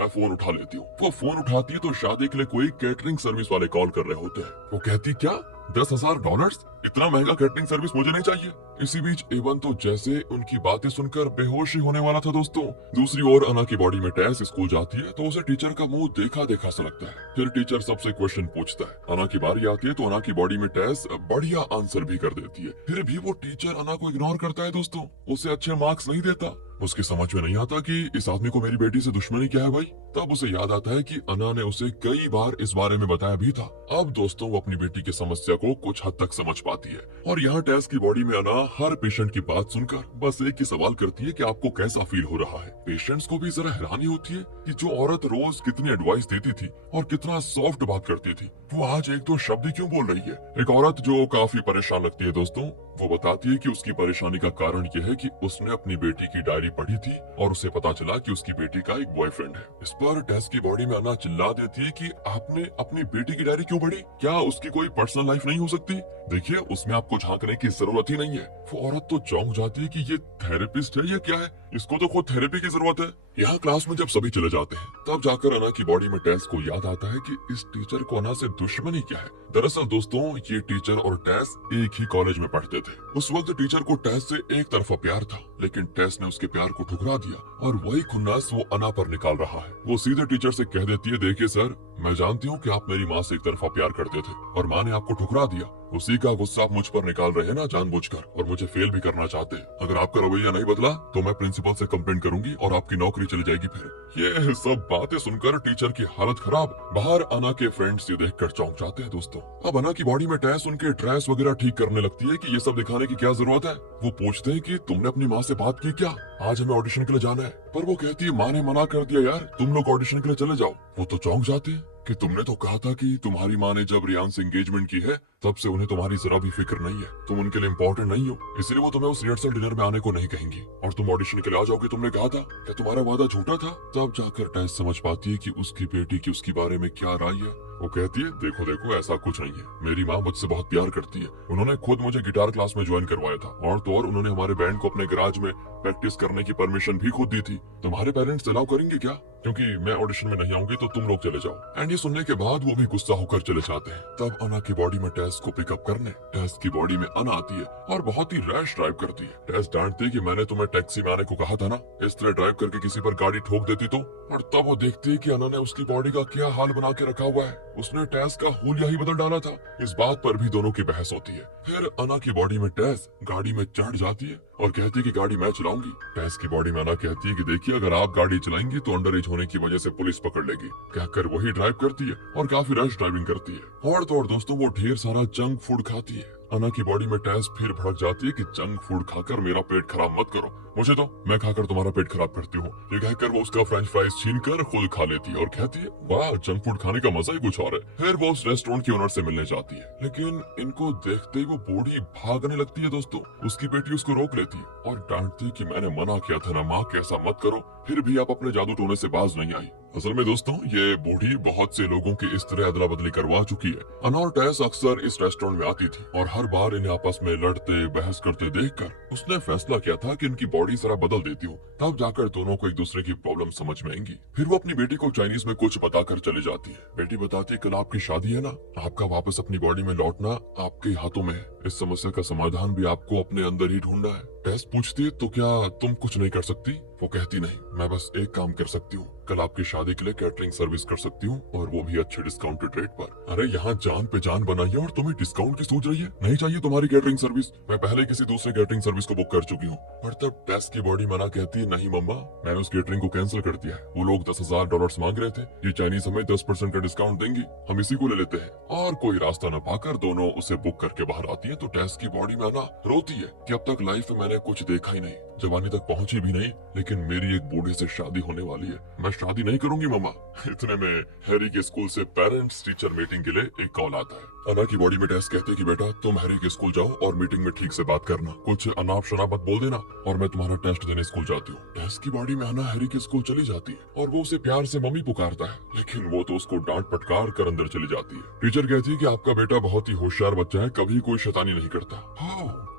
मैं फोन उठा लेती हूँ। वो फोन उठाती है तो शादी के लिए कोई कैटरिंग सर्विस वाले कॉल कर रहे होते हैं। वो कहती, क्या $10,000? इतना महंगा कैटरिंग सर्विस मुझे नहीं चाहिए। इसी बीच एवन तो जैसे उनकी बातें सुनकर बेहोश ही होने वाला था दोस्तों। दूसरी ओर अन्ना की बॉडी में टेस स्कूल जाती है तो उसे टीचर का मुंह देखा देखा सा लगता है। फिर टीचर सबसे क्वेश्चन पूछता है। अन्ना की बारी आती है तो अन्ना की बॉडी में टेस बढ़िया आंसर भी कर देती है। फिर भी वो टीचर अन्ना को इग्नोर करता है दोस्तों, उसे अच्छे मार्क्स नहीं देता। उसकी समझ में नहीं आता कि इस आदमी को मेरी बेटी से दुश्मनी क्या है भाई। तब उसे याद आता है कि अन्ना ने उसे कई बार इस बारे में बताया भी था। अब दोस्तों वो अपनी बेटी की समस्या को कुछ हद तक समझ पाती है और यहाँ टेस की बॉडी में अन्ना हर पेशेंट की बात सुनकर बस एक ही सवाल करती है कि आपको कैसा फील हो रहा है। पेशेंट्स को भी जरा हैरानी होती है कि जो औरत रोज कितनी एडवाइस देती थी और कितना सॉफ्ट बात करती थी, वो आज एक दो शब्द ही क्यों बोल रही है। एक औरत जो काफी परेशान लगती है दोस्तों, वो बताती है कि उसकी परेशानी का कारण यह है कि उसने अपनी बेटी की डायरी पढ़ी थी और उसे पता चला कि उसकी बेटी का एक बॉयफ्रेंड है। इस पर टेस की बॉडी में अन्ना चिल्ला देती है कि आपने अपनी बेटी की डायरी क्यों पढ़ी? क्या उसकी कोई पर्सनल लाइफ नहीं हो सकती? देखिए, उसमें आपको झांकने की जरूरत ही नहीं है। वो औरत तो चौंक जाती है कि ये थेरेपिस्ट है या क्या है, इसको तो खुद थेरेपी की जरूरत है। यहाँ क्लास में जब सभी चले जाते हैं तब जाकर अन्ना की बॉडी में टेस को याद आता है कि इस टीचर को अन्ना से दुश्मनी क्या है। दरअसल दोस्तों ये टीचर और टेस एक ही कॉलेज में पढ़ते थे। उस वक्त टीचर को टेस से एक तरफा प्यार था, लेकिन टेस ने उसके प्यार को ठुकरा दिया और वही खुन्नस वो अन्ना पर निकाल रहा है। वो सीधे टीचर से कह देती है, देखिए सर, मैं जानती हूँ कि आप मेरी माँ से एक तरफा प्यार करते थे और माँ ने आपको ठुकरा दिया। उसी का गुस्सा आप मुझ पर निकाल रहे हैं ना जानबूझकर, और मुझे फेल भी करना चाहते हैं। अगर आपका रवैया नहीं बदला तो मैं प्रिंसिपल से कंप्लेंट करूंगी और आपकी नौकरी चली जाएगी। फिर ये सब बातें सुनकर टीचर की हालत खराब। बाहर अना के फ्रेंड्स ये देखकर चौंक जाते हैं दोस्तों। अब अना की बॉडी में टैस उनके ड्रेस वगैरह ठीक करने लगती है कि ये सब दिखाने की क्या जरूरत है। वो पूछते हैं कि तुमने अपनी माँ से बात की क्या, आज हमें ऑडिशन के लिए जाना है। पर वो कहती है माँ ने मना कर दिया यार, तुम लोग ऑडिशन के लिए चले जाओ। वो तो चौंक जाते हैं कि तुमने तो कहा था कि तुम्हारी माँ ने जब रियान से एंगेजमेंट की है तब से उन्हें तुम्हारी जरा भी फिक्र नहीं है, तुम उनके लिए इम्पोर्टेंट नहीं हो, इसलिए वो तुम्हें उस रिहर्सल डिनर में आने को नहीं कहेंगी और तुम ऑडिशन के लिए आ जाओगे। तुमने कहा था, क्या तुम्हारा वादा झूठा था? तब जाकर टैस समझ पाती है कि उसकी बेटी की उसके बारे में क्या राय है। वो कहती है देखो देखो ऐसा कुछ नहीं है, मेरी माँ मुझसे बहुत प्यार करती है। उन्होंने खुद मुझे गिटार क्लास में ज्वाइन करवाया था और तो और उन्होंने हमारे बैंड को अपने गैराज में प्रैक्टिस करने की परमिशन भी खुद दी थी। तुम्हारे पेरेंट्स अलाउ करेंगे क्या? क्योंकि मैं ऑडिशन में नहीं आऊंगी तो तुम लोग चले जाओ। एंड ये सुनने के बाद वो भी गुस्सा होकर चले जाते हैं। तब अना की बॉडी में टैस को पिकअप करने टैस की बॉडी में अना आती है और बहुत ही रैश ड्राइव करती है। टैस डांटती है कि मैंने तुम्हें टैक्सी में आने को कहा था ना, इस तरह ड्राइव करके किसी पर गाड़ी ठोक देती तो। और तब वो देखती है कि अना ने उसकी बॉडी का क्या हाल बना के रखा हुआ है, उसने टैस का हुलिया ही बदल डाला था। इस बात पर भी दोनों की बहस होती है। फिर अना की बॉडी में टैस गाड़ी में चढ़ जाती है और कहती है कि गाड़ी मैं चलाऊंगी। टैस की बॉडी में अना कहती है कि देखिए अगर आप गाड़ी चलाएंगी तो अंडर एज होने की वजह से पुलिस पकड़ लेगी। कहकर वही ड्राइव करती है और काफी रश ड्राइविंग करती है। और तो और दोस्तों वो ढेर सारा जंक फूड खाती है। अना की बॉडी में टैस फिर भड़क जाती है कि जंक फूड खाकर मेरा पेट खराब मत करो, मुझे तो मैं खाकर तुम्हारा पेट खराब करती हूँ। ये कहकर वो उसका फ्रेंच फ्राइज छीन कर खुद खा लेती है और कहती है वाह जंक फूड खाने का मजा ही कुछ और है। फिर वो उस रेस्टोरेंट के ओनर से मिलने जाती है, लेकिन इनको देखते ही वो बूढ़ी भागने लगती है दोस्तों। उसकी बेटी उसको रोक लेती है और डांटती है कि मैंने मना किया था ना माँ कि ऐसा मत करो, फिर भी आप अपने जादू टोने से बाज नहीं आई। असल में दोस्तों ये बूढ़ी बहुत से लोगों की इस तरह अदला बदली करवा चुकी है। अना और टैस अक्सर इस रेस्टोरेंट में आती थी और हर बार इन्हें आपस में लड़ते बहस करते देखकर उसने फैसला किया था कि इनकी बॉडी जरा बदल देती हूँ, तब जाकर दोनों को एक दूसरे की प्रॉब्लम समझ में आएंगी। फिर वो अपनी बेटी को चाइनीज में कुछ बताकर चली जाती है। बेटी बताती है कल आपकी शादी है ना, आपका वापस अपनी बॉडी में लौटना आपके हाथों में है, इस समस्या का समाधान भी आपको अपने अंदर ही ढूंढना है। टेस पूछती है तो क्या तुम कुछ नहीं कर सकती? वो कहती नहीं, मैं बस एक काम कर सकती हूँ, कल आपकी शादी के लिए कैटरिंग सर्विस कर सकती हूँ और वो भी अच्छे डिस्काउंटेड रेट पर। अरे यहाँ जान पे जान बनाई है और तुम्हें डिस्काउंट की सोच रही है? नहीं चाहिए तुम्हारी कैटरिंग सर्विस, मैं पहले किसी दूसरे कैटरिंग सर्विस को बुक कर चुकी हूँ। पर तब टेस की बॉडी मना कहती है नहीं मम्मा, मैंने उस कैटरिंग को कैंसिल कर दिया है, वो लोग $10,000 मांग रहे थे, ये चाइनीज हमें 10% का डिस्काउंट देंगी, हम इसी को ले लेते हैं। और कोई रास्ता न पाकर दोनों उसे बुक करके बाहर आती है तो टेस की बॉडी में आना रोती है कि अब तक लाइफ में मैंने कुछ देखा ही नहीं, जवानी तक पहुंची भी नहीं, लेकिन मेरी एक बूढ़े से शादी होने वाली है, मैं शादी नहीं करूंगी मम्मा। इतने में हैरी के स्कूल से पेरेंट्स टीचर मीटिंग के लिए एक कॉल आता है। अना की बॉडी में टेस कहते हैं कि बेटा तुम हैरी के स्कूल जाओ और मीटिंग में ठीक से बात करना, कुछ अनाप शनाप मत बोल देना और मैं तुम्हारा टेस्ट देने स्कूल जाती हूँ। टेस की बॉडी में आना हैरी के स्कूल चली जाती है और वो उसे प्यार से मम्मी पुकारता है, लेकिन वो तो उसको डांट पटकार कर अंदर चली जाती है। टीचर कहती है कि आपका बेटा बहुत ही होशियार बच्चा है, कभी कोई शैतानी नहीं करता।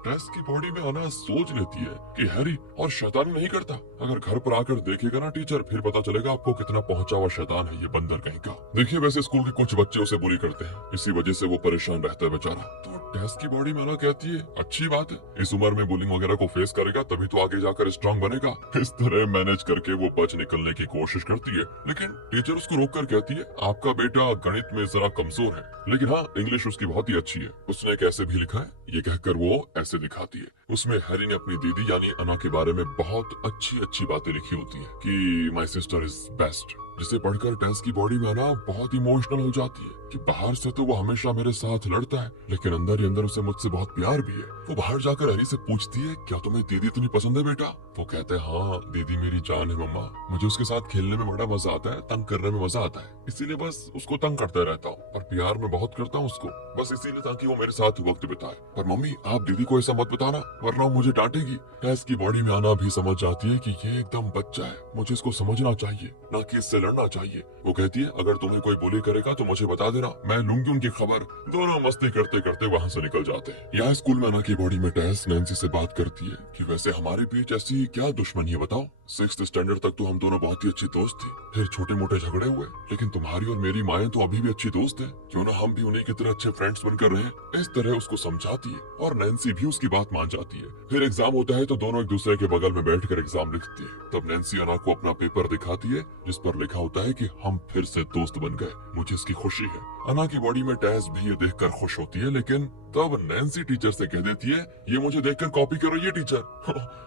टेस की बॉडी में आना सोच लेती है कि हैरी और शैतानी नहीं करता, अगर घर पर आकर देखेगा ना टीचर फिर पता चलेगा आपको कितना पहुंचा हुआ शैतान है ये बंदर कहीं का। देखिए वैसे स्कूल के कुछ बच्चे उसे बुली करते हैं, इसी वजह से वो परेशान रहता है बेचारा। तो टेस की बॉडी में आना कहती है अच्छी बात है, इस उम्र में बुलिंग वगैरह को फेस करेगा तभी तो आगे जाकर स्ट्रांग बनेगा। इस तरह मैनेज करके वो बच निकलने की कोशिश करती है, लेकिन टीचर उसको रोक कर कहती है आपका बेटा गणित में जरा कमजोर है, लेकिन हाँ इंग्लिश उसकी बहुत ही अच्छी है, उसने कैसे भी लिखा है ये कहकर वो ऐसे दिखाती है। उसमें हैरी ने अपनी दीदी यानी अना के बारे में बहुत अच्छी अच्छी बातें लिखी होती है कि माई सिस्टर इज बेस्ट, जिसे पढ़कर टेस की बॉडी में आना बहुत इमोशनल हो जाती है कि बाहर से तो वो हमेशा मेरे साथ लड़ता है, लेकिन अंदर ही अंदर उसे मुझसे बहुत प्यार भी है। वो बाहर जाकर हैरी से पूछती है क्या तुम्हें दीदी इतनी पसंद है बेटा? वो कहता है हाँ दीदी मेरी जान है मम्मा, मुझे उसके साथ खेलने में बड़ा मजा आता है, तंग करने में मजा आता है, इसीलिए बस उसको तंग करता रहता हूँ और प्यार में बहुत करता हूँ उसको, बस इसीलिए ताकि वो मेरे साथ वक्त बिताए। पर मम्मी आप दीदी को ऐसा मत बताना वरना वो मुझे डांटेगी। टेस की बॉडी में आना भी समझ जाती है कि ये एकदम बच्चा है, मुझे इसको समझना चाहिए ना कि इससे लड़ना चाहिए। वो कहती है अगर तुम्हें कोई बुली करेगा तो मुझे बता देना, मैं लूंगी उनकी खबर। दोनों मस्ती करते करते वहाँ से निकल जाते हैं। यहाँ स्कूल में अना की बॉडी में टेस नैन्सी से बात करती है कि वैसे हमारे बीच ऐसी क्या दुश्मनी है बताओ, 6th स्टैंडर्ड तक तो हम दोनों बहुत ही अच्छी दोस्त थे, फिर छोटे मोटे झगड़े हुए, लेकिन तुम्हारी और मेरी माएं तो अभी भी अच्छी दोस्त है, क्यों ना हम भी उन्हीं की तरह अच्छे फ्रेंड्स बनकर रहें। इस तरह उसको समझाती है और नैन्सी भी उसकी बात मान जाती है। फिर एग्जाम होता है तो दोनों एक दूसरे के बगल में बैठकर एग्जाम लिखती है। तब नैन्सी अना को अपना पेपर दिखाती है जिस पर लिखा लिखा होता है कि हम फिर से दोस्त बन गए। मुझे इसकी खुशी है। अना की बॉडी में टेस भी ये देखकर खुश होती है, लेकिन तब नैन्सी टीचर से कह देती है ये मुझे देखकर कॉपी कर रही है टीचर।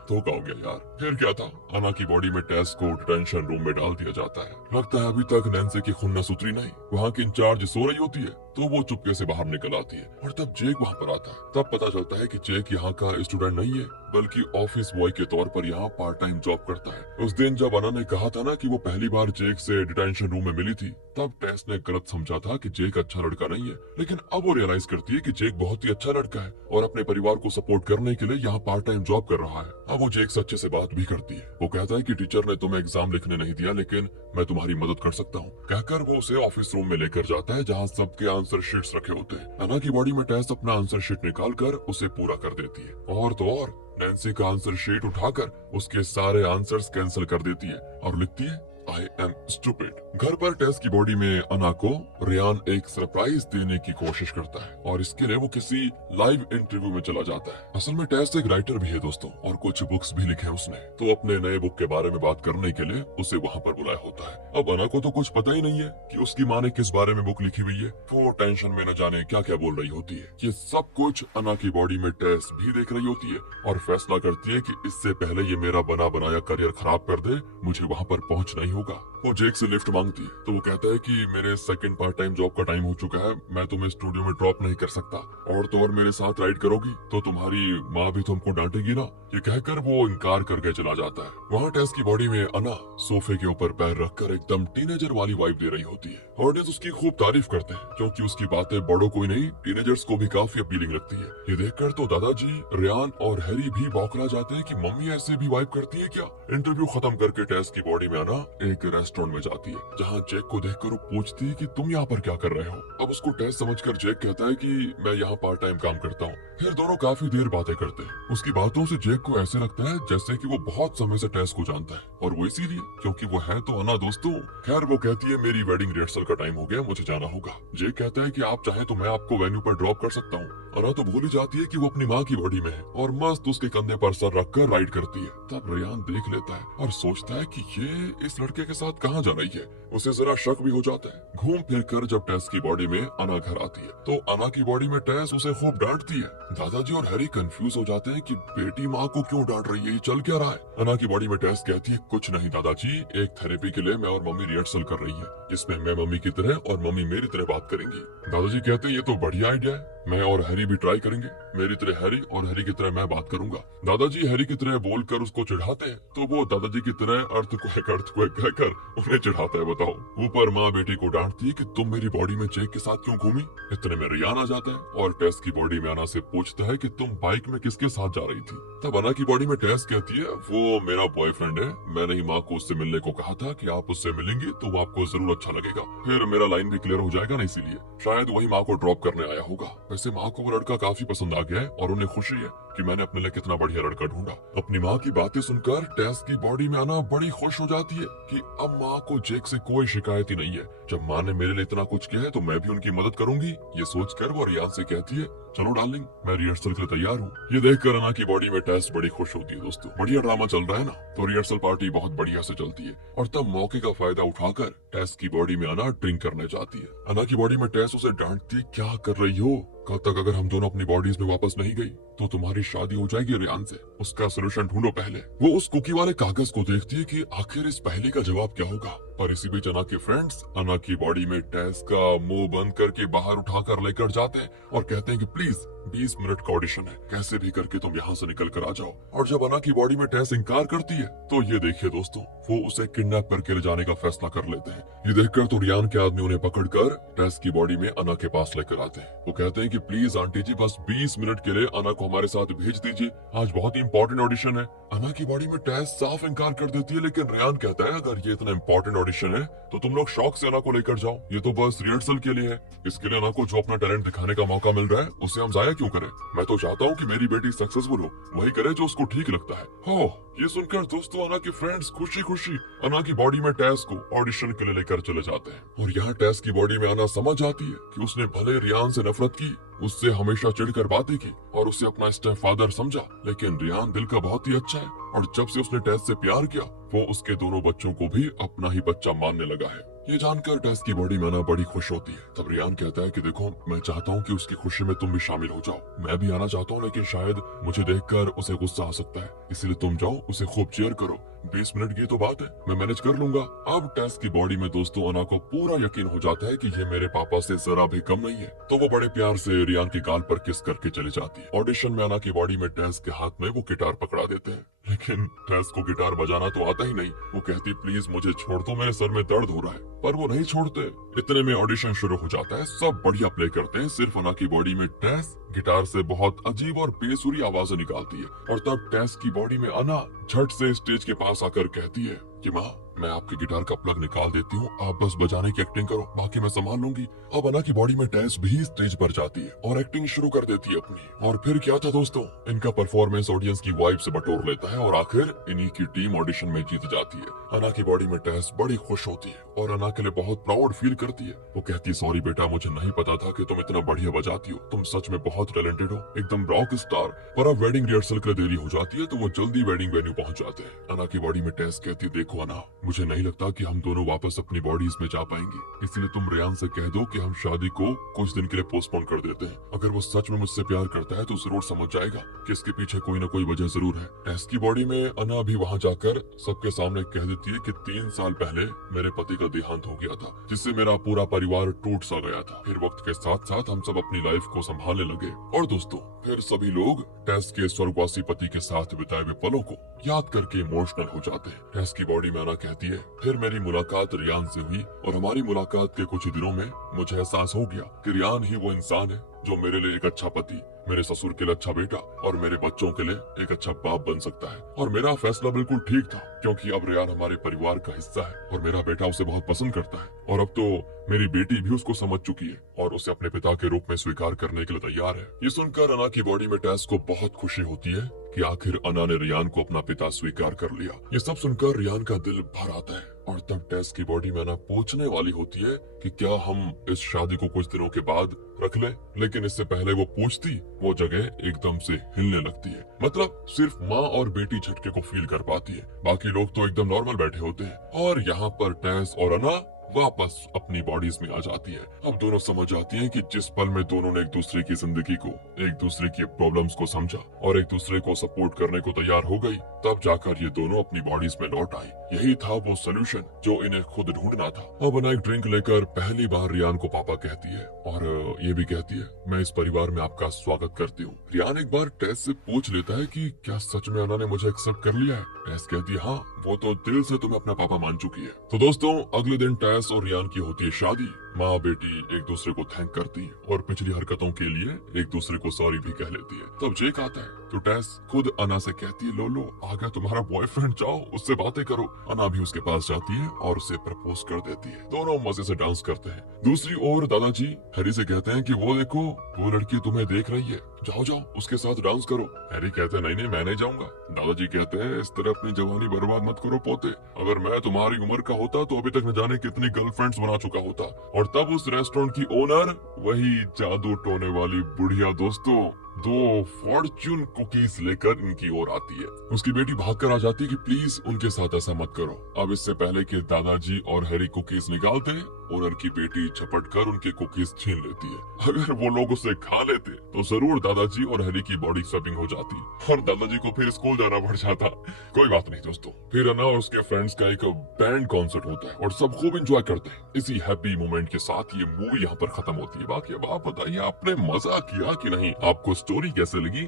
धोखा हो गया यार। फिर क्या था, अना की बॉडी में टेस को डिटेंशन रूम में डाल दिया जाता है। लगता है अभी तक नैन्सी की खुन्नस उतरी नहीं। वहाँ की इंचार्ज सो रही होती है तो वो चुपके से बाहर निकल आती है और तब जेक वहाँ पर आता है। तब पता चलता है कि जेक यहाँ का स्टूडेंट नहीं है बल्कि ऑफिस बॉय के तौर पर यहाँ पार्ट टाइम जॉब करता है। उस दिन जब अना ने कहा था ना कि वो पहली बार जेक से डिटेंशन रूम में मिली थी, तब टेस ने गलत समझा था कि जेक अच्छा लड़का नहीं है, लेकिन अब वो रियलाइज करती है कि जेक बहुत ही अच्छा लड़का है और अपने परिवार को सपोर्ट करने के लिए यहाँ पार्ट टाइम जॉब कर रहा है। अब वो जेक से अच्छे से बात भी करती है। वो कहता है कि टीचर ने तुम्हें एग्जाम लिखने नहीं दिया, लेकिन मैं तुम्हारी मदद कर सकता हूँ। कहकर वो उसे ऑफिस रूम में लेकर जाता है जहाँ सबके आंसर शीट्स रखे होते हैं। अना की बॉडी में टेस अपना आंसर शीट निकाल कर उसे पूरा कर देती है और तो और नैन्सी का आंसर शीट उठाकर उसके सारे आंसर्स कैंसिल कर देती है और लिखती है आई एम स्टूपिड। घर पर टेस की बॉडी में अना को रियान एक सरप्राइज देने की कोशिश करता है और इसके लिए वो किसी लाइव इंटरव्यू में चला जाता है। असल में टेस एक राइटर भी है दोस्तों और कुछ बुक्स भी लिखे उसने, तो अपने नए बुक के बारे में बात करने के लिए उसे वहाँ पर बुलाया होता है। अब अना को तो कुछ पता ही नहीं है कि उसकी माँ ने किस बारे में बुक लिखी हुई है। वो टेंशन में न जाने क्या क्या बोल रही होती है। ये सब कुछ अना की बॉडी में टेस भी देख रही होती है और फैसला करती है कि इससे पहले ये मेरा बना बनाया करियर खराब कर दे, मुझे वहाँ पर पहुँचना ही होगा। वो जेक से लिफ्ट मांगती है तो वो कहता है कि मेरे सेकंड पार्ट टाइम जॉब का टाइम हो चुका है, मैं तुम्हें स्टूडियो में ड्रॉप नहीं कर सकता और तो और मेरे साथ राइड करोगी तो तुम्हारी माँ भी तुमको डांटेगी ना। ये कहकर वो इनकार करके चला जाता है। वहाँ टेस की बॉडी में अना सोफे के ऊपर पैर रखकर एकदम टीनेजर वाली वाइब दे रही होती है। ऑडियंस उसकी खूब तारीफ करते हैं क्योंकि उसकी बातें बड़ों को ही नहीं टीनेजर्स को भी काफी अपीलिंग लगती है। ये देखकर तो दादाजी, रियान और हैरी भी बौखला जाते हैं कि मम्मी ऐसे भी वाइब करती है क्या। इंटरव्यू खत्म करके टेस की बॉडी में अना एक रेस्टोरेंट में जाती है जहाँ जेक को देखकर वो पूछती है कि तुम यहाँ पर क्या कर रहे हो। अब उसको टेस समझकर जेक कहता है कि मैं यहाँ पार्ट टाइम काम करता हूँ। फिर दोनों काफी देर बातें करते हैं। उसकी बातों से जेक को ऐसे लगता है जैसे कि वो बहुत समय से टेस को जानता है और वो इसीलिए क्योंकि वो है तो अना दोस्तों। खैर वो कहती है मेरी वेडिंग रिहर्सल का टाइम हो गया, मुझे जाना होगा। जेक कहता है कि आप चाहे तो मैं आपको वेन्यू पर ड्रॉप कर सकता हूँ। अना तो भूल ही जाती है कि वो अपनी माँ की बॉडी में है और मस्त उसके कंधे पर सर रखकर राइड करती है। तब रियान देख लेता है और सोचता है कि ये इस लड़के के साथ कहाँ जा रही है। उसे जरा शक भी हो जाता है। घूम फिर कर जब टेस की बॉडी में अना घर आती है तो अना की बॉडी में टेस उसे खूब डांटती है। दादाजी और हैरी कंफ्यूज हो जाते हैं कि बेटी माँ को क्यों डांट रही है, ये चल क्या रहा है। अना की बॉडी में टेस कहती है कुछ नहीं दादाजी, एक थेरेपी के लिए मैं और मम्मी रिहर्सल कर रही है जिसमें मैं मम्मी की तरह और मम्मी मेरी तरह बात करेंगी। दादाजी कहते हैं ये तो बढ़िया आइडिया है, मैं और हैरी भी ट्राई करेंगे। मेरी तरह हैरी और हैरी की तरह मैं बात करूंगा। दादाजी हैरी की तरह बोलकर उसको चिढ़ाते हैं तो वो दादाजी की तरह अर्थ को कहकर उन्हें चिढ़ाता है। बताओ, ऊपर माँ बेटी को डांटती है कि तुम मेरी बॉडी में जेक के साथ क्यों घूमी। इतने में रियान आ जाता है और टेस की बॉडी में अना से पूछता है कि तुम बाइक में किसके साथ जा रही थी। तब अना की बॉडी में टेस कहती है वो मेरा बॉयफ्रेंड है, मैंने ही माँ को उससे मिलने को कहा था कि आप उससे मिलेंगी तो वो आपको जरूर अच्छा लगेगा, फिर मेरा लाइन भी क्लियर हो जाएगा ना, इसीलिए शायद वही माँ को ड्रॉप करने आया होगा। वैसे माँ को वो लड़का काफी पसंद आ गया है और उन्हें खुशी है कि मैंने अपने लिए कितना बढ़िया लड़का ढूंढा। अपनी माँ की बातें सुनकर टेस की बॉडी में आना बड़ी खुश हो जाती है कि अब माँ को जेक से कोई शिकायत ही नहीं है। जब माँ ने मेरे लिए इतना कुछ किया है तो मैं भी उनकी मदद करूंगी। ये सोचकर वो रियान से कहती है चलो डार्लिंग, मैं रिहर्सल के लिए तैयार हूँ। ये देखकर अना की बॉडी में टेस बड़ी खुश होती है। दोस्तों बढ़िया ड्रामा चल रहा है ना, तो रिहर्सल पार्टी बहुत बढ़िया से चलती है और तब मौके का फायदा उठाकर टेस की बॉडी में अना ड्रिंक करने जाती है। अना की बॉडी में टेस उसे डांटती है क्या कर रही हो, कल तक अगर हम दोनों अपनी बॉडीज में वापस नहीं गई तो तुम्हारी शादी हो जाएगी रियान से, उसका सोल्यूशन ढूंढो पहले। वो उस कुकी वाले कागज को देखती है कि आखिर इस पहेली का जवाब क्या होगा। पर इसी बीच अना के फ्रेंड्स अना की बॉडी में टेस का मुंह बंद करके बाहर उठाकर लेकर जाते हैं और कहते हैं कि प्लीज 20 मिनट का ऑडिशन है, कैसे भी करके तुम यहाँ से निकल कर आ जाओ। और जब अना की बॉडी में टेस इंकार करती है तो ये देखिए दोस्तों, वो उसे किडनैप करके ले जाने का फैसला कर लेते हैं। ये देखकर तो रियान के आदमी उन्हें पकड़कर टेस की बॉडी में अना के पास लेकर आते हैं। वो कहते हैं कि प्लीज आंटी जी बस 20 मिनट के लिए अना को हमारे साथ भेज दीजिए, आज बहुत ही इंपॉर्टेंट ऑडिशन है। अना की बॉडी में टेस साफ इंकार कर देती है, लेकिन रियान कहता है अगर ये इतना इंपॉर्टेंट ऑडिशन है तो तुम लोग शौक से अना को लेकर जाओ, ये तो बस रिहर्सल के लिए है। इसके लिए अना को जो अपना टैलेंट दिखाने का मौका मिल रहा है उसे हम जाया क्यों करें। मैं तो चाहता हूँ कि मेरी बेटी सक्सेसफुल हो, वही करे जो उसको ठीक लगता है। हो ये सुनकर दोस्तों अना के फ्रेंड्स खुशी खुशी अना की बॉडी में टेस को ऑडिशन के लिए लेकर चले जाते हैं। और यहाँ टेस की बॉडी में अना समझ आती है कि उसने भले रियान से नफरत की उससे हमेशा चिढ़कर बातें की और उसे अपना स्टेप फादर समझा। लेकिन रियान दिल का बहुत ही अच्छा है और जब से उसने टेस से प्यार किया वो उसके दोनों बच्चों को भी अपना ही बच्चा मानने लगा है। ये जानकर टेस की बॉडी में आना बड़ी खुश होती है। तब रियान कहता है कि देखो, मैं चाहता हूँ कि उसकी खुशी में तुम भी शामिल हो जाओ। मैं भी आना चाहता हूँ, लेकिन शायद मुझे देखकर उसे गुस्सा आ सकता है, इसलिए तुम जाओ, उसे खूब चीयर करो। 20 मिनट की तो बात है, मैं मैनेज कर लूंगा। अब टेस की बॉडी में दोस्तों अना को पूरा यकीन हो जाता है कि ये मेरे पापा से जरा भी कम नहीं है, तो वो बड़े प्यार से रियान की गाल पर किस करके चली जाती है। ऑडिशन में अना की बॉडी में टेस के हाथ में वो गिटार पकड़ा देते हैं, लेकिन टेस को गिटार बजाना तो आता ही नहीं। वो कहती प्लीज मुझे छोड़ दो, मेरे सर में दर्द हो रहा है, पर वो नहीं छोड़ते। इतने में ऑडिशन शुरू हो जाता है, सब बढ़िया प्ले करते हैं, सिर्फ अना की बॉडी में टेस गिटार से बहुत अजीब और बेसुरी आवाजें निकालती है। और तब टेस की बॉडी में अना झट से स्टेज के पास आकर कहती है कि माँ, मैं आपके गिटार का प्लग निकाल देती हूँ, आप बस बजाने की एक्टिंग करो, बाकी मैं संभाल लूंगी। अब अना की बॉडी में टेस भी स्टेज पर जाती है और एक्टिंग शुरू कर देती है अपनी। और फिर क्या था दोस्तों, इनका परफॉर्मेंस ऑडियंस की वाइब से बटोर लेता है और आखिर इन्हीं की टीम ऑडिशन में जीत जाती है। अना की बॉडी में टेस बड़ी खुश होती है और अना के लिए बहुत प्राउड फील करती है। वो कहती है सॉरी बेटा, मुझे नहीं पता था कि तुम इतना बढ़िया बजाती हो, तुम सच में बहुत टैलेंटेड हो, एकदम रॉक स्टार। पर अब वेडिंग रिहर्सल के लिए देरी हो जाती है तो वो जल्दी वेडिंग वेन्यू पहुंच जाते हैं। अना की बॉडी में टेस कहती है देखो अना, मुझे नहीं लगता कि हम दोनों वापस अपनी बॉडीज में जा पाएंगे, इसलिए तुम रियान से कह दो कि हम शादी को कुछ दिन के लिए पोस्टपोन कर देते हैं। अगर वो सच में मुझसे प्यार करता है तो जरूर समझ जाएगा कि इसके पीछे कोई ना कोई वजह जरूर है। टेस की बॉडी में अना भी वहाँ जाकर सबके सामने कह देती है कि 3 साल पहले मेरे पति का देहांत हो गया था, जिससे मेरा पूरा परिवार टूट सा गया था। फिर वक्त के साथ साथ हम सब अपनी लाइफ को संभालने लगे और दोस्तों फिर सभी लोग टेस के स्वर्गवासी पति के साथ बिताए हुए पलों को याद करके इमोशनल हो जाते हैं। टेस की बॉडी में अना कहती है फिर मेरी मुलाकात रियान से हुई और हमारी मुलाकात के कुछ ही दिनों में मुझे एहसास हो गया कि रियान ही वो इंसान है जो मेरे लिए एक अच्छा पति, मेरे ससुर के लिए अच्छा बेटा और मेरे बच्चों के लिए एक अच्छा बाप बन सकता है। और मेरा फैसला बिल्कुल ठीक था, क्योंकि अब रियान हमारे परिवार का हिस्सा है और मेरा बेटा उसे बहुत पसंद करता है और अब तो मेरी बेटी भी उसको समझ चुकी है और उसे अपने पिता के रूप में स्वीकार करने के लिए तैयार है। ये सुनकर अना की बॉडी में टेस को बहुत खुशी होती है कि आखिर अना ने रियान को अपना पिता स्वीकार कर लिया। ये सब सुनकर रियान का दिल भर आता है और तब टेस की बॉडी में अना पूछने वाली होती है कि क्या हम इस शादी को कुछ दिनों के बाद रख लें, लेकिन इससे पहले वो पूछती वो जगह एकदम से हिलने लगती है। मतलब सिर्फ माँ और बेटी झटके को फील कर पाती है, बाकी लोग तो एकदम नॉर्मल बैठे होते हैं। और यहाँ पर टेस और अना वापस अपनी बॉडीज में आ जाती है। अब दोनों समझ जाती हैं कि जिस पल में दोनों ने एक दूसरे की जिंदगी को, एक दूसरे की प्रॉब्लम्स को समझा और एक दूसरे को सपोर्ट करने को तैयार हो गई, तब जाकर ये दोनों अपनी बॉडीज में लौट आई। यही था वो सोल्यूशन जो इन्हें खुद ढूंढना था। अब अना एक ड्रिंक लेकर पहली बार रियान को पापा कहती है और ये भी कहती है मैं इस परिवार में आपका स्वागत करती हूँ। रियान एक बार टेस से पूछ लेता है कि क्या सच में अना ने मुझे एक्सेप्ट कर लिया है। टेस कहती है हाँ, वो तो दिल से तुम्हें अपना पापा मान चुकी है। तो दोस्तों अगले दिन टेस और रियान की होती है शादी। माँ बेटी एक दूसरे को थैंक करती है और पिछली हरकतों के लिए एक दूसरे को सॉरी भी कह लेती है। तब जेक आता है तो टेस खुद अना से कहती है लो आ गया तुम्हारा बॉयफ्रेंड, जाओ उससे बातें करो। अना भी उसके पास जाती है और उसे प्रपोज कर देती है। दोनों मजे से डांस करते हैं। दूसरी ओर दादाजी हैरी से कहते हैं कि वो देखो वो लड़की तुम्हें देख रही है, जाओ जाओ उसके साथ डांस करो। हैरी कहते हैं नहीं मैं नहीं जाऊंगा। दादाजी कहते हैं इस तरह अपनी जवानी बर्बाद मत करो पोते, अगर मैं तुम्हारी उम्र का होता तो अभी तक न जाने कितनी गर्लफ्रेंड्स बना चुका होता। और तब उस रेस्टोरेंट की ओनर वही जादू टोने वाली बुढ़िया दोस्तों 2 फॉर्च्यून कुकीज लेकर इनकी ओर आती है। उसकी बेटी भागकर आ जाती है कि प्लीज उनके साथ ऐसा मत करो। अब इससे पहले कि दादाजी और हैरी कुकीज निकालते, ओनर की बेटी झपट कर उनके कुकीज छीन लेती है। अगर वो लोग उसे खा लेते तो जरूर दादाजी और हैरी की बॉडी स्वैपिंग हो जाती और दादाजी को फिर स्कूल जाना पड़ जाता। कोई बात नहीं दोस्तों, फिर अना और उसके फ्रेंड्स का एक बैंड कॉन्सर्ट होता है और सब खूब एंजॉय करते हैं। इसी हैप्पी मोमेंट के साथ ये मूवी यहाँ पर खत्म होती है। बाकी अब आप बताइए आपने मजा किया कि नहीं, आपको स्टोरी कैसे लगी